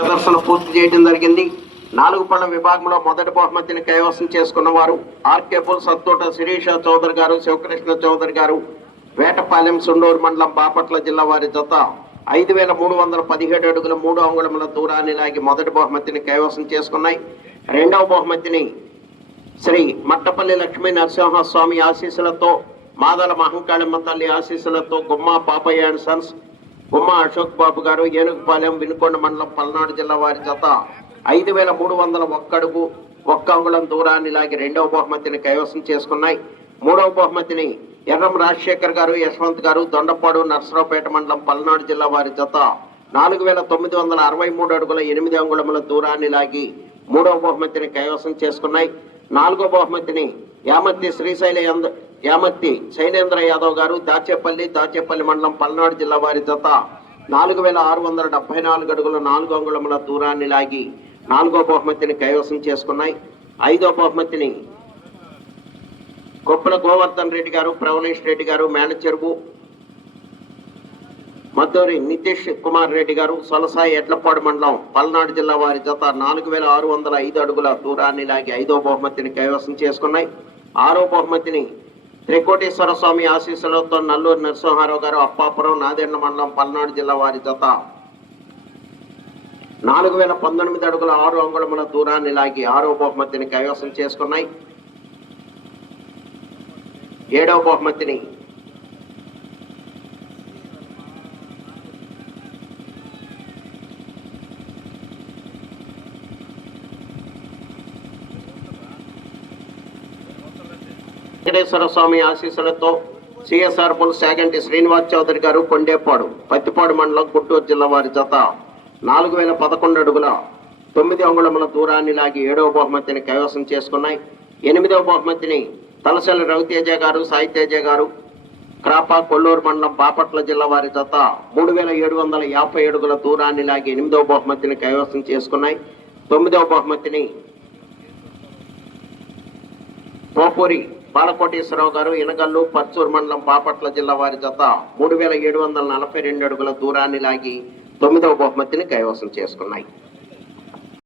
ప్రదర్శన పూర్తి చేయడం జరిగింది. 4 పళ్ళ విభాగంలో మొదటి బహుమతిని కైవసం చేసుకున్న వారు ఆర్కేపుల్ సత్తోట శిరీష చౌదరి గారు, శివకృష్ణ చౌదరి గారు, వేటపాలెం సుండూరు మండలం బాపట్ల జిల్లా వారి జత 5317 అడుగుల 3 అంగుళముల దూరాన్ని లాగి మొదటి బహుమతిని కైవసం చేసుకున్నాయి. రెండవ బహుమతిని శ్రీ మట్టపల్లి లక్ష్మీ నరసింహస్వామి ఆశీస్సులతో, మాదల మహంకాళమ్మ తల్లి ఆశీస్సులతో గుమ్మా పాపయ్య అండ్ సన్స్, గుమ్మా అశోక్ బాబు గారు, ఏనుగుపాలెం వినుకొండ మండలం పల్నాడు జిల్లా వారి జత 5301 అడుగు 1 అంగుళం దూరాన్ని లాగి రెండవ బహుమతిని కైవసం చేసుకున్నాయి. మూడవ బహుమతిని ఎర్రం రాజశేఖర్ గారు, యశ్వంత్ గారు, దొండపాడు నర్సరావుపేట మండలం పల్నాడు జిల్లా వారి జత 4963 అడుగుల 8 అంగుళముల దూరాన్ని లాగి మూడవ బహుమతిని కైవసం చేసుకున్నాయి. నాలుగో బహుమతిని యామత్తి శైలేంద్ర యాదవ్ గారు, దాచేపల్లి మండలం పల్నాడు జిల్లా వారి జత 4674 అడుగుల 4 అంగుళముల దూరాన్ని లాగి నాలుగో బహుమతిని కైవసం చేసుకున్నాయి. ఐదో బహుమతిని కొప్పుల గోవర్ధన్ రెడ్డి గారు, ప్రవణేష్ రెడ్డి గారు, మేనచెరువు మద్దూరి నితీష్ కుమార్ రెడ్డి గారు, సొలసాయి ఎడ్లపాడు మండలం పల్నాడు జిల్లా వారి జత 4605 అడుగుల దూరాన్ని లాగి ఐదో బహుమతిని కైవసం చేసుకున్నాయి. ఆరో బహుమతిని త్రికోటేశ్వర స్వామి ఆశీస్సులతో నల్లూరు నరసింహారావు గారు, అప్పాపురం నాదెండ్ల మండలం పల్నాడు జిల్లా వారి జత 4019 అడుగుల 6 అంగుళముల దూరాన్ని లాగి ఆరో బహుమతిని కైవసం చేసుకున్నాయి. ఏడవ బహుమతిని వెంకటేశ్వర స్వామి ఆశీస్సులతో సిఎస్ఆర్ పుల్ సాగంటి శ్రీనివాస్ చౌదరి గారు, కొండేపాడు పత్తిపాడు మండలం గుంటూరు జిల్లా వారి జత 4011 అడుగుల 9 అంగుళముల దూరాన్ని లాగి ఏడవ బహుమతిని కైవసం చేసుకున్నాయి. ఎనిమిదవ బహుమతిని తలసల్లి రవితేజ గారు, సాయితేజ గారు, క్రాప కొల్లూరు మండలం బాపట్ల జిల్లా వారి జత 3750 అడుగుల దూరాన్ని లాగి ఎనిమిదవ బహుమతిని కైవసం చేసుకున్నాయి. తొమ్మిదవ బహుమతిని పోపూరి బాలకోటేశ్వరరావు గారు, ఇనగల్లు పర్చూరు మండలం బాపట్ల జిల్లా వారి జత 3742 అడుగుల దూరాన్ని లాగి 9వ బహుమతిని కైవసం చేసుకున్నాయి.